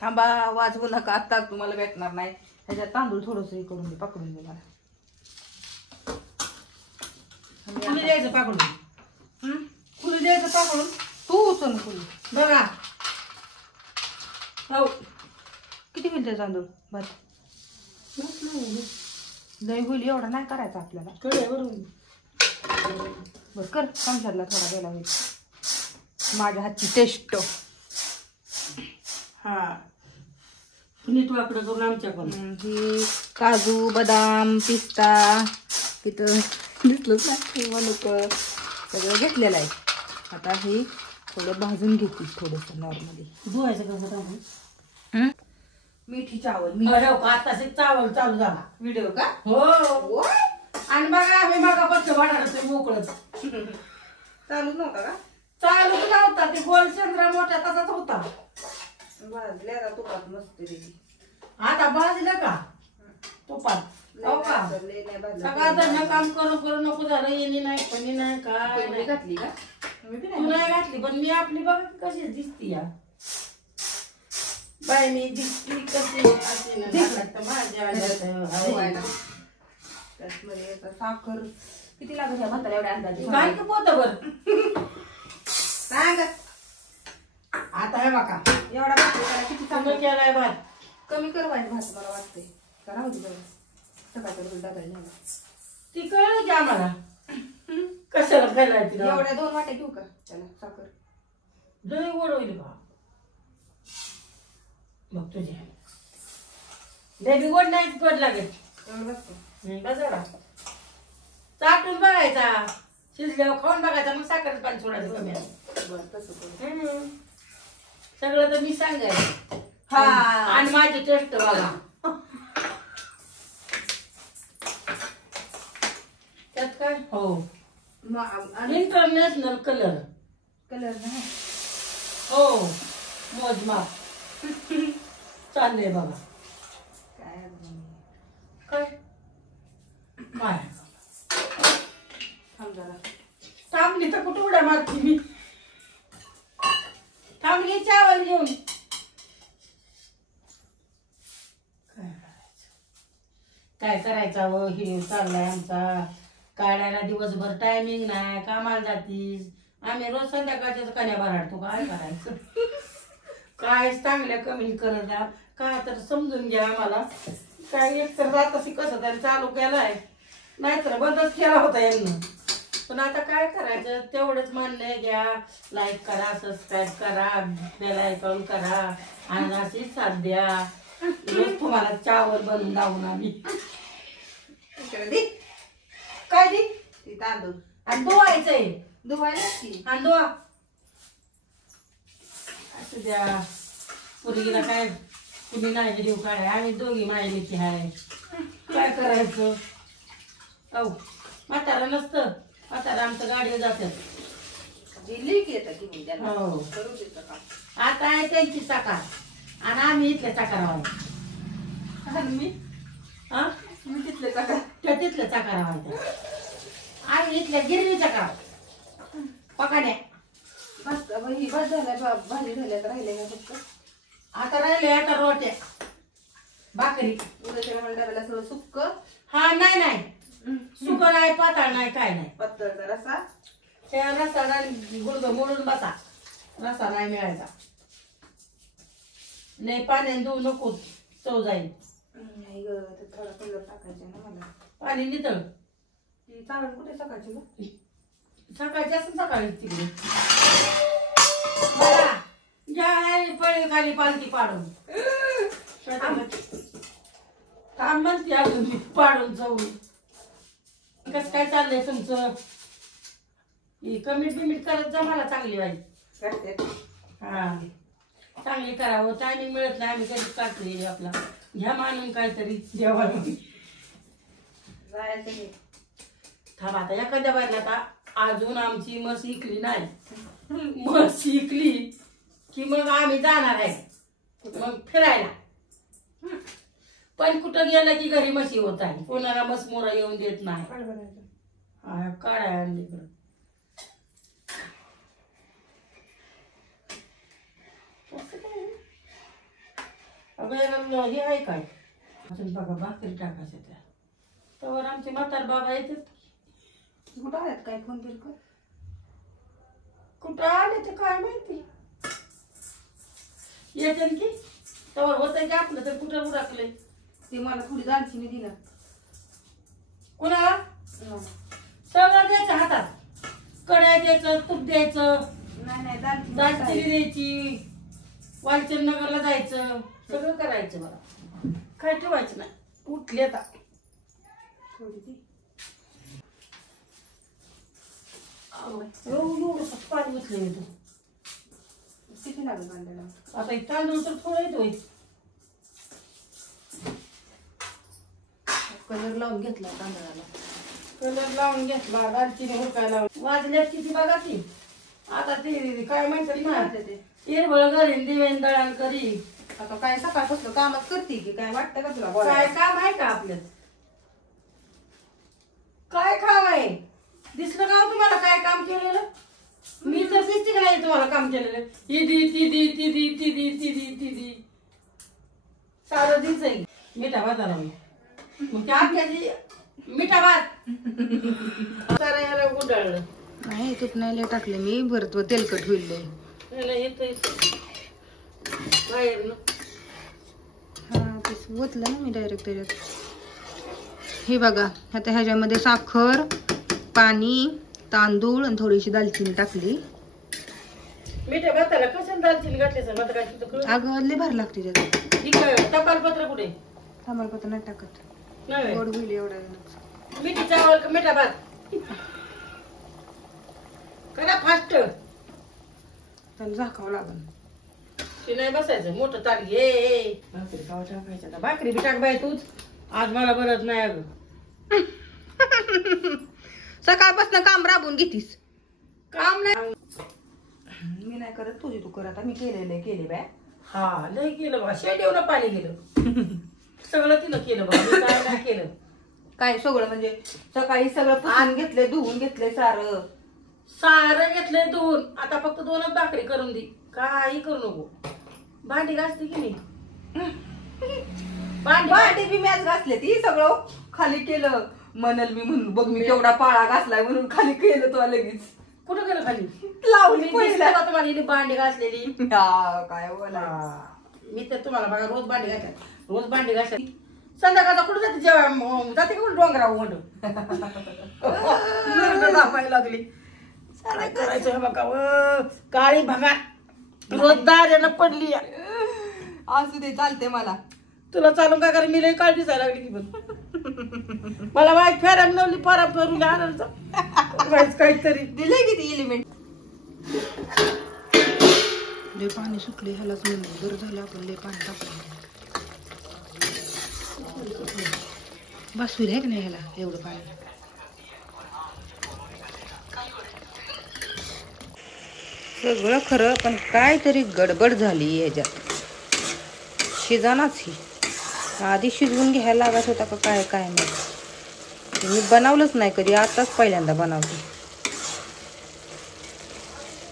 थांबा वाजवू नका, आता तुम्हाला भेटणार नाही. त्याच्यात तांदूळ थोडंसं हे करून दे, पकडून दे मला. कुणी द्यायचं पाकडून? कुणी द्यायचं पाकडून? तू उचल कुणी बघा. हो किती मिनिटं तांदूळ भात लय होईल एवढा नाही करायचा आपल्याला. कडे बरोबर बरं कर, संसारला थोडा गेला होईल. माझ्या हातची टेस्ट. हा नीट वाकडं करून आमच्याकडून. ही काजू बदाम पिस्ता तिथं दिसलंच नाही मनुक सगळं घेतलेलं आहे. आता हे थोडं भाजून घेते थोडंसं नॉर्मली. धुवायचं कसं टाकून? मेथी चावल. आता चावल चालू झाला व्हिडिओ का? हो. आणि बघा आम्ही बघा पक्ष वाढणार मोकळच चालूच नव्हता का? चालूच नव्हता. ते गोल चंद्रा मोठ्या तसाच होता. भाजले आता तुपात मस्त रे. आता भाजलं का तुपात? हो का? सगळं काम करून करून नको झालं. येणी नाही पणी नाही काय नाही घातली का? तू नाही घातली पण मी आपली बघा कशी दिसती या बाई. मी दिसती कशी अशी साखर किती लागत या भाताला एवढ्या अंदाजे? काय तू पोत बर सांग आता हे बघा एवढा भात किती चांगलं केलाय भात. कमी करवायचं भात मला वाटतंय. करा होती बघा सकाळच्या डब्याला झाला. ती कळलं की आम्हाला कशाला करायची. एवढ्या 2 वाट्या घेऊ का त्याला साखर? दही गोड होईल का बघ तुझे? दही गोड नाही गोड लागेल. बघा चाटून बघायचा, शिजल्यावर खाऊन बघायचा, मग साखर पाणी सोडायचं कमी. सगळं तर मी सांगायचं. हा आणि माझी टेस्ट बघा. त्यात काय हो इंटरनॅशनल कलर कलर नाही हो मोजमाप चाललंय बघा. काय काय काय थांब जरा. थांबली तर कुठं उड्या मारते मी. थांबली चावल घेऊन. काय करायचं व हे चाललाय आमचा. काढायला दिवसभर टायमिंग नाही, कामाला जातीस. आम्ही रोज संध्याकाळच्याच कन्या भराडतो. काय करायचं? काय चांगल्या कमी करत का तर समजून घ्या आम्हाला. काय एक तर जात अशी कसं तरी चालू केलाय, नाहीतर बंदच केला होता यांना. पण आता काय करायचं, तेवढंच मान्य घ्या. लाईक करा, सबस्क्राईब करा, बेल आयकॉन करा आणि अशी साथ द्या. रोज तुम्हाला चावल बनवून लावून आम्ही. काय दे ती तांदूळ आणि धुवायचंय. धुवायला की आणि धुवा असं द्या. पुरीला काय कुणी नाही व्हिडिओ काढाय. आम्ही दोघी माझी लेकी आहे. काय करायचं? औ म्हातारा नसतं. म्हातारा आमचं गाडीवर जातात. दिली की येतं की त्यांना हो. करू देतं का? आता आहे त्यांची चाकार आणि आम्ही इथल्या चाकार आहोत. आणि मी हा मी तिथले का त्या तिथल्या चाकार आहोत. आम्ही इथल्या गिरवी चाकार पकाड्या. मस्त ही बस झाल्या भाजी झाल्या तर राहिले का फक्त? आता राहिले आता रोट्या भाकरी. उद्याच्या डब्याला सगळं सुक्क. हा नाही नाही सुकं नाही, पातळ नाही, काय नाही. पातळ रसा. त्या रसा नाही गुडघं मोडून बसा. रसा नाही मिळायचा. नाही पाण्याने धुवू नको, चव जाईल. नाही ग थोडा कलर टाकायचा ना मला. पाणी नितळ. ती चावल कुठे सकाळची ग? सकाळची असं सकाळी तिकडे बघा ज्या पळे खाली पालती पाडून काम म्हणते अजून मी पाडून जाऊन. कसं काय चाललंय तुमचं? कमीट बिमीट करत जा मला चांगली बाई. करते. हा चांगली करावं. टायमिंग मिळत नाही. आम्ही कधीच काढतो आपला घ्या मानून काहीतरी जेवायला जायचं नाही. थांब आता एखाद्या बायला आता अजून आमची म्हस इकली नाही. म्हस इकली की मग आम्ही जाणार आहे मग फिरायला. पण कुठं गेलं की घरी म्हशी होत आहे. कोणाला मस मोरा येऊन देत नाही. हा काढाय आणली इकडं. अगं याला हे आहे काय अजून बघा भाकरी टाकायच्या त्या त्यावर आमचे म्हातार बाबा येतात कुठं आल्यात काय फोन बिल कर कुठं आले ते काय माहिती येते की त्यावर होतंय की आपलं तर कुठं उडाकले ते मला थोडी दालचिनी दिलं कुणाला सगळं द्यायचं हातात कड्या द्यायचं तूप द्यायचं नाही दालचिनी दालचिनी द्यायची वालचंद नगरला जायचं सगळं करायचं मला काय ठेवायचं नाही उठले आता थोडी ती एवढं पाणी उचले मी तू किती लागेल बांधायला आता एक तांदूळ तर थोडं येतोय कलर लावून घेतला तांदळाला कलर लावून घेतला दालचिनी हुडकायला लावली वाजल्यात किती बघा की आता ते काय म्हणतात ना ते हिरवळ करीन दिवेन दळण करी आता काय सकाळपासून कामच करते की काय वाटतं का तुला काय बोलायला? काम आहे का आपल्यात काय काम आहे दिसलं का हो तुम्हाला काय काम केलेलं मी तर दिसते का नाही तुम्हाला काम केलेलं ही दी ती दी ती दी ती दी ती दी ती दी सारं दिसय मिठा भाताला मी मग त्या आख्याची मिठा भात सारा याला गुंडाळलं नाही तूप नाही लय टाकले मी भरत व तेलकट होईल लय. याला येतंय बाहेर हा तेच ओतलं ना मी डायरेक्ट त्याच्यात हे बघा आता ह्याच्यामध्ये साखर पाणी तांदूळ आणि थोडीशी दालचिनी टाकली मिठ्या भाताला कशाला दालचिनी घातली सर मला काय तुझं कळलं अगं लय भारी लागते त्याच्यात ही काय तपालपत्र कुठे तमालपत्र नाही टाकत नाही गोड होईल एवढं मिठी चावल का मिठा भात करा फास्ट त्याला झाकावं लागल ते नाही बसायचं मोठं ताट घे भाकरी खावा टाकायचं आता भाकरी बी टाक बाय तूच आज मला बरंच नाही अगं सकाळपासून काम राबून घेतीस काम नाही मी नाही करत तुझी तू कर आता मी केले बाय हा लय केलं बा शेडीवनं पाणी गेलं सगळं तिनं केलं बा मी काय नाही केलं काय सगळं म्हणजे सकाळी सगळं पुसून घेतले धुवून घेतले सारं सारं घेतलंय धुवून आता फक्त 2च भाकरी करून दे काही करू नको भांडी घासते की नाही भांडी बी मॅच घासले ती सगळं खाली केलं म्हणल मी म्हणून बघ मी केवढा पाळा घासलाय म्हणून खाली केलं तो लगेच कुठं गेलं खाली लावली मी दिसलं का तुम्हाला हिने भांडी घासलेली काय बोला मी तर तुम्हाला बघा रोज भांडी घासतात रोज भांडी घासतात संध्याकाळचा कुठं जाते जेव्हा जाते का कुठं डोंगरावर म्हणून लागली काय करायचं हे बघा काळी भगात रोज दाऱ्यानं पडली असू दे चालते मला तुला चालून काय करा मी लई काळजी जायला लागली की पण मला वाईट फेरायला लावली फराब करून आणायचं काहीतरी दिले किती एलिमेंट लय पाणी सुटले ह्यालाच म्हणलं बरं झालं आपण लय पाणी टाकलं बस होईल आहे का नाही ह्याला एवढं पाणी सगळं खरं पण काहीतरी गडबड झाली ह्याच्यात शिजानाच ही आधी शिजवून घ्यायला लागत होता का काय काय नाही मी बनवलंच नाही कधी आताच पहिल्यांदा बनवते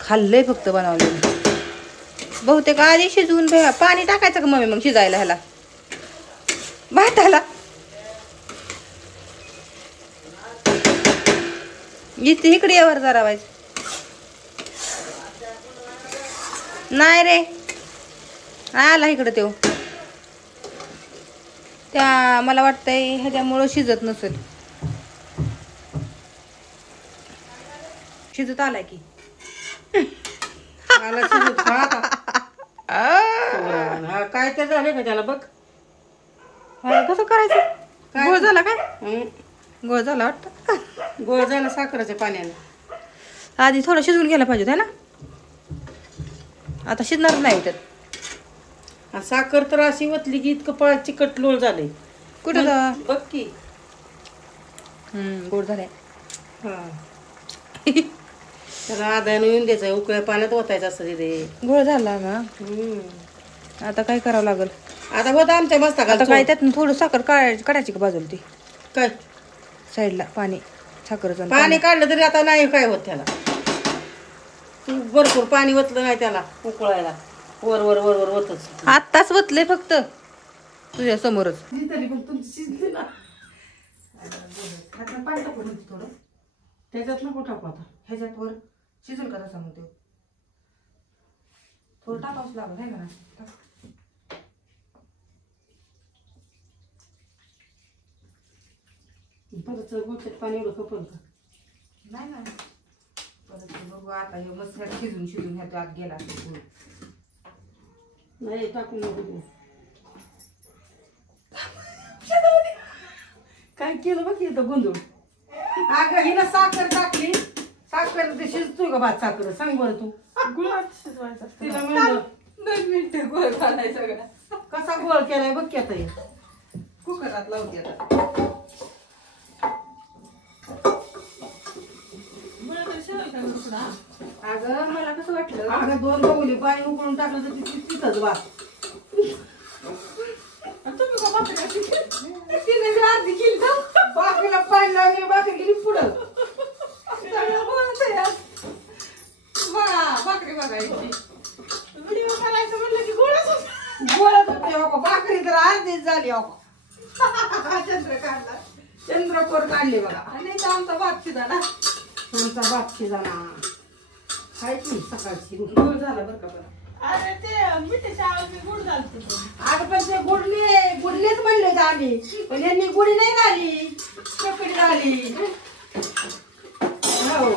खाल्लंय फक्त बनवलेलं बहुतेक आधी शिजवून पाणी टाकायचं का मम्मी मग शिजायला ह्याला भाताला इथे इकडे यावर जरा वाईज नाही रे आला इकडं तो त्या मला वाटतंय ह्याच्यामुळं शिजत नसेल शिजत आलाय की मला शिजत खा आता. हा, काय तर झालं का त्याला बघ कसं करायचं गोळ झाला काय गोळ झाला वाटतं गोळ झाला साखरेच्या पाण्याने आधी थोडं शिजवून घ्यायला पाहिजे है ना आता शिजणार नाही त्यात साखर तर अशी ओतली की इतकं चिकट लोळ झालंय कुठं बघ की गोड झालाय हा त्याला आदायानं येऊन द्यायचं उकळ्या पाण्यात ओतायचं असं रे गोळ झाला ना आता काय करावं लागल आता होत आमच्या मस्त आता काय त्यातून थोडं साखर काढायची का बाजूला ती काय साईडला पाणी साखरचं पाणी काढलं तरी आता नाही काय होत त्याला भरपूर पाणी ओतलं नाही त्याला उकळायला वर वर वर वर ओतच आत्ताच वतले फक्त तुझ्या समोरच. तरी पण तुमची शिजली ना. हाताला पाणी टाकू म्हणते थोडं. त्याच्यात नको टाकू आता. ह्याच्यात वर शिजून का तसा म्हणतो थोडं टाकावंच लागत आहे का. परत गोष्टीत पाणी एवढं खपल का? नाही ना परत बघू आता हे मस्त शिजून शिजून ह्यात आत गेला असेल. नाही टाकून नको तू. काय केलं बघ इथं गोंधळ. अगं हिनं साखर टाकली. साखर ते शिजतोय का भात साखर सांग बरं तू. गुळात शिजवायचा तिला म्हणलं 2 मिनिटं गोळ घालाय सगळा. कसा गोळ केलाय बघ की आता हे. कुकरात लावते आता. अगं मला कसं वाटलं अगं 2 बघुली पाणी उकळून टाकलं तर तिथंच भात. तिने बी अर्धी केली जाऊ. बाकरीला पाणी लागले बाकरी गेली पुढं. सगळं बोलत आहे आज. भाकरी बघायची व्हिडिओ करायचं म्हणलं की गोळच होते हो. बाकरी तर अर्धीच झाली हो. चंद्र काढला चंद्रकोर काढले बघा. आणि इथं आमचा भात शिजाला. आमचा बाप शिजाना हाय की सकाळची गोळ झाला बरं का बरं. अरे ते मिठाच्या आवाज गुड झालं. अगं पण ते गुडलेच म्हणले होते आम्ही पण यांनी गुडी नाही झाली चकडी झाली. हो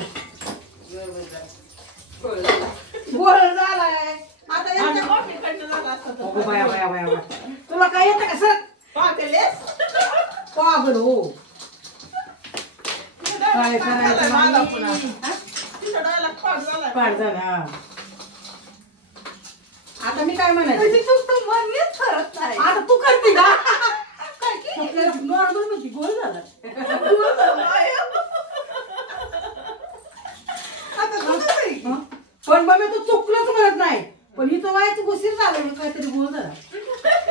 गोळ झालाय. आता बाया बाया बाया तुला काय येतं का सर पागल हो. काय करायचं पाठ झाला. आता मी काय म्हणायचं म्हणलेच करत नाही. आता तू करते का नॉर्मल म्हणजे गोळ झाला. पण मग तू चुकलंच म्हणत नाही पण हिचं व्हायचं गोष्टी झालं काहीतरी गोळ झाला.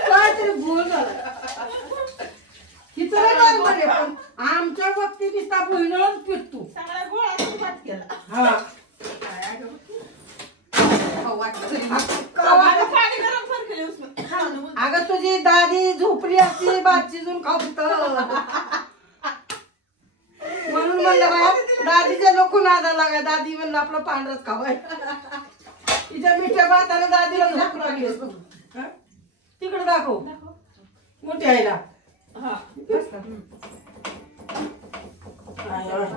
काहीतरी गोळ झाला. हिचं नॉर्मल आहे पण आमच्या बाबतीत नुसता बहिणच पिटतो सगळ्या गोळाचा पाठ केला. हा अगं तुझी दादी झोपली असती भात शिजून खाऊत म्हणून म्हणलं बाया दादीच्या नको नादा लागाय. दादी म्हणलं आपलं पांढरच खावाय. तिच्या मिठ्या भाताला दादीला झोप लागली. तिकडे दाखव मोठी आईला.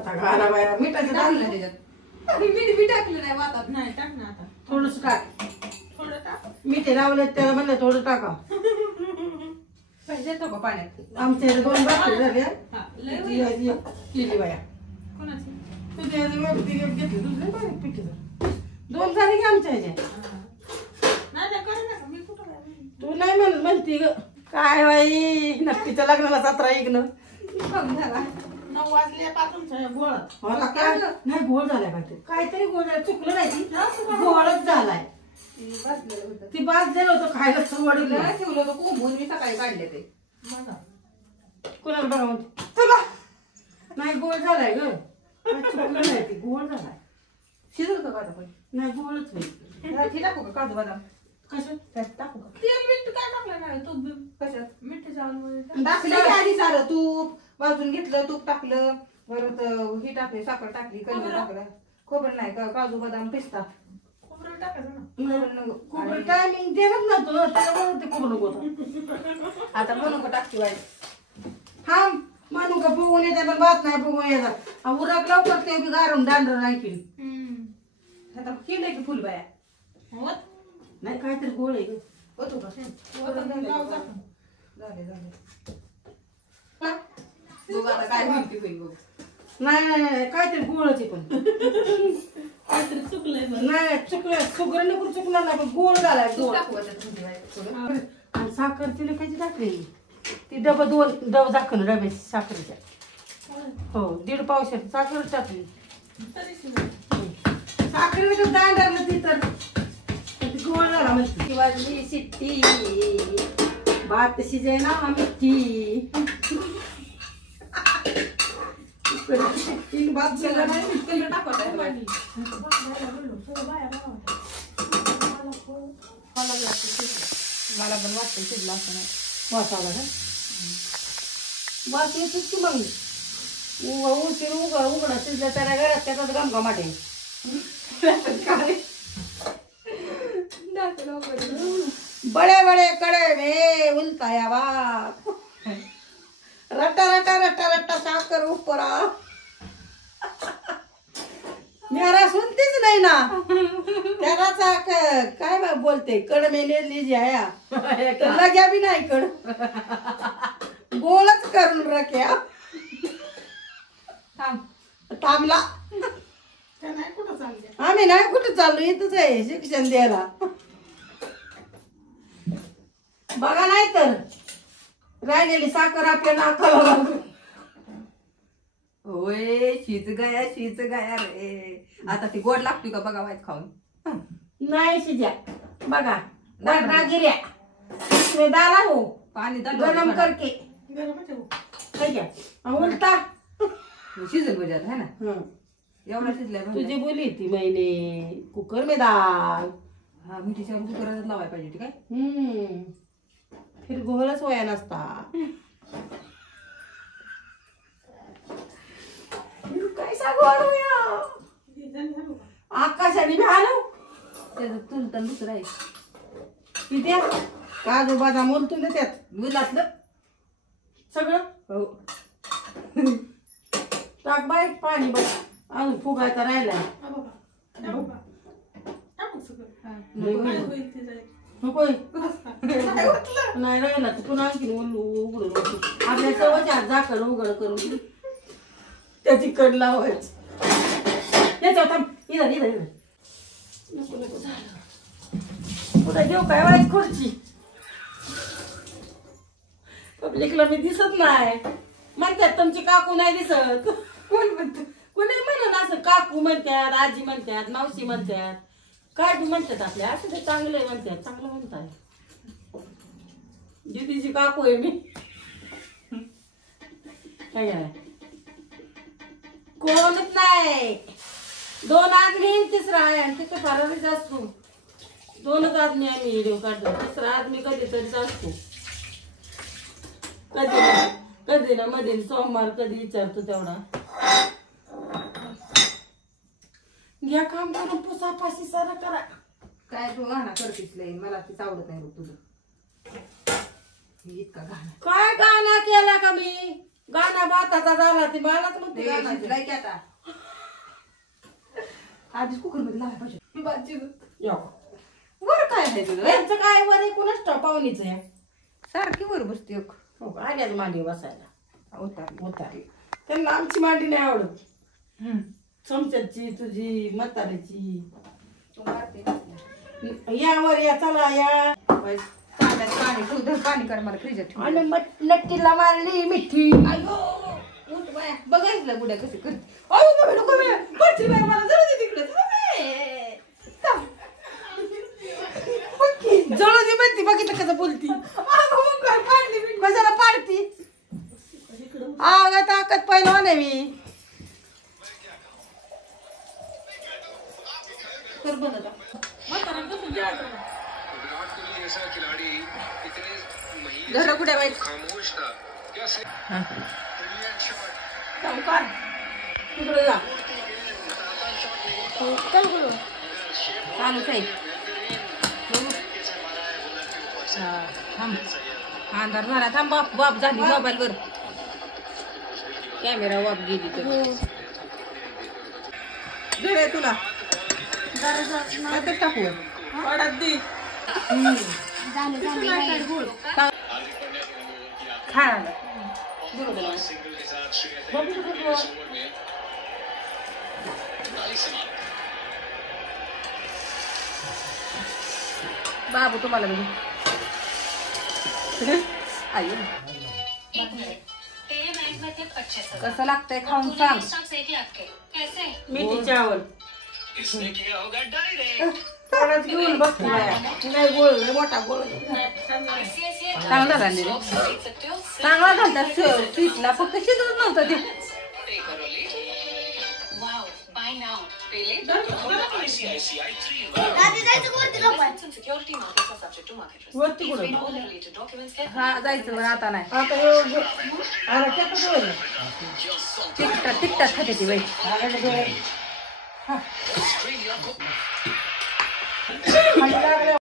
घाला बाया मिठाचं टाकलं त्याच्यात. मीठ बी टाकलं नाही भातात. नाही टाक ना आता थोडस टाक. थोडं टाक. मिठे लावले त्याला म्हणलं थोडं टाका. देतो का पाण्यात. आमच्या 2 भाकरी झाल्या केली बाया. तुझ्या घेतली दुसऱ्या पाण्यात पिठी 2 झाली की आमच्या ह्याच्या. तू नाही म्हणती ग काय बाई नक्कीच्या लग्नाला 17 इग्न 9 वाजल्यापासून गोळ. काय नाही गोळ झालाय काहीतरी गोळ झाला. चुकलं नाही ती गोळच झालाय. ती भाजलेलं होतं खायला वडलं ठेवलं होतं कोंबून मी सकाळी काढले ते. कोणाला बघा म्हणते तुला नाही गोळ झालाय ग. चुकलं नाही ती गोळ झालाय. शिजल का आता पण नाही गोळच होईल. टाकू का काजू बदाम. कशात त्यात टाकू का तेल मीठ काय टाकलं नाही तूप कशात मीठ चावल टाकलं आधी सारं तूप भाजून घेतलं तूप टाकलं परत ही टाकली साखर टाकली कलर टाकलं खोबरं नाही का काजू बदाम पिस्ता. खोबरं टाकायचं ना. खोबरं टायमिंग देणार ना तो त्यामुळे ते खोबरं होतं. आता म्हणू का टाकती वाईट. हा म्हणू का बघून येते पण बात नाही बघून येतात. उरक लवकर ते बी गारून दांडर नाही केली. आता केलंय की फुलबाया नाही काहीतरी गोळ आहे होतो का झाले बघू आता काय म्हणते होईल बघू. नाही नाही नाही काहीतरी गोळच आहे पण काहीतरी चुकलंय नाही चुकलं शुगर नको चुकला नाही पण गोळ झालाय गोळ. आणि साखर तिला कायची टाकली ती डबा 2 डब दाखवलं डब्याची साखरेच्या. हो 1.5 पावशेर साखर टाकली. साखरेने तर दांडरलं ती तर गोळ झाला म्हणते. वाजली शिट्टी भात शिजे ना मिठी. भात गेला नाही टाकत मला पण वाटतं शिजला असं नाही. वास आला का वास येतोच की मग उशीर उघडा शिजल्या त्या घरात त्याचाच गमगमाट आहे बड़े बड़े कड़े में उलटाया बाप रट्टा रट्टा रट्टा रट्टा साकर ऊपर आ मेरा सुनतीच नाही ना त्याला काय बा बोलते कड में ले लीजिए आया तर लग्या भी नाही कड गोलच करून रख्या थांबला आम्ही नाही कुठं चाललो इथंच आहे शिक्षण द्यायला बघा नाही तर राहिलेली साखर आपल्या नाकाला लागू होय शीच गाया रे आता ती गोड लागते का बघा वाईट खाऊन नाही शिजा बघा वरना गिऱ्या इसमें डाला हो पाणी गरम करके उलटा शिजल बजात है ना एवढा शिजल्या तुझी बोली थी मैंने कुकर में डाल हा मी तिच्यावर कुकरच लावायला पाहिजे काय फिर गोलच वया नसता काय सांगू आकाशाने भालो त्याचं चुलतन दुसरं आहे किती काजू बदाम बोलतो ना त्यात गुलातलं सगळं हो टाक बाय पाणी बघ अजून फुगायचा राहिलाय नको नाही राहिला तर पुन्हा आणखी उघडून आपल्या सवयच्या झाकण उघड करून त्याची कड लावायची याच्यावर थांब इधर इधर इधर नको नको झालं पुन्हा घेऊ काय वाईट खुर्ची पब्लिकला मी दिसत नाही म्हणतात तुमची काकू नाही दिसत कोण म्हणत कोणी म्हणून असं काकू म्हणतात आजी म्हणतात मावशी म्हणतात काय बी म्हणतात आपल्या असं ते चांगलं म्हणतात चांगलं म्हणतात दीदीची काकू आहे मी काय कोणच नाही 2 आदमी तिसरा आहे आणि तिथं फरारीच असतो 2च आदमी आम्ही व्हिडिओ काढतो तिसरा आदमी कधीतरीच असतो कधी ना मध्ये सोमवार कधी विचारतो तेवढा घ्या काम करून पुसापाशी सारा करा काय तू गाणं करतेस लय मला तीच आवडत नाही बघ तुझं इतका गाणं काय गाणं केला का मी गाणं भाताचा झाला ते मलाच म्हणते गाणं की आता आधीच कुकर मध्ये लावायला पाहिजे बाजी वर काय आहे तुझं यांचं काय वर एकूणच पाहुणीच आहे सारखी वर बसते हो आल्याच मांडी बसायला उतारली त्यांना आमची मांडी नाही आवडत चमच्याची तुझी म्हातारीची यावर या चला या पाणी ठेवू पाणी कर मला फ्रीजर ठेव आणि नट्टीला मारली मिठी अयो उठ बाया बघायचं गुड्या कसे करते अयो नको पडची बाय मला जळू दे तिकडे जळू दे म्हणती बघितलं कसं बोलती कशाला पाडती आग ताकद पहिला नाही मी कर बनला धर गुड्या बाई तिकडे जा चालूच आहे थांब अंधार झाला थांब बाप बाप झाली मोबाईल वर कॅमेरा वाप गेली तर तुला टाकू बाबू तुम्हाला कसं लागतंय खाऊन सांग मिठी चावल थोडाच घेऊन बघ नाही गोळ मोठा गोळ चांगला राहिले रे चांगला झाला स्वीटला फक्त शिजत नव्हतं ते वरती कुठं हा जायचं बरं आता नाही आता अरे त्यातच होईल तिकटात खाते ती बाई खाली लागल्या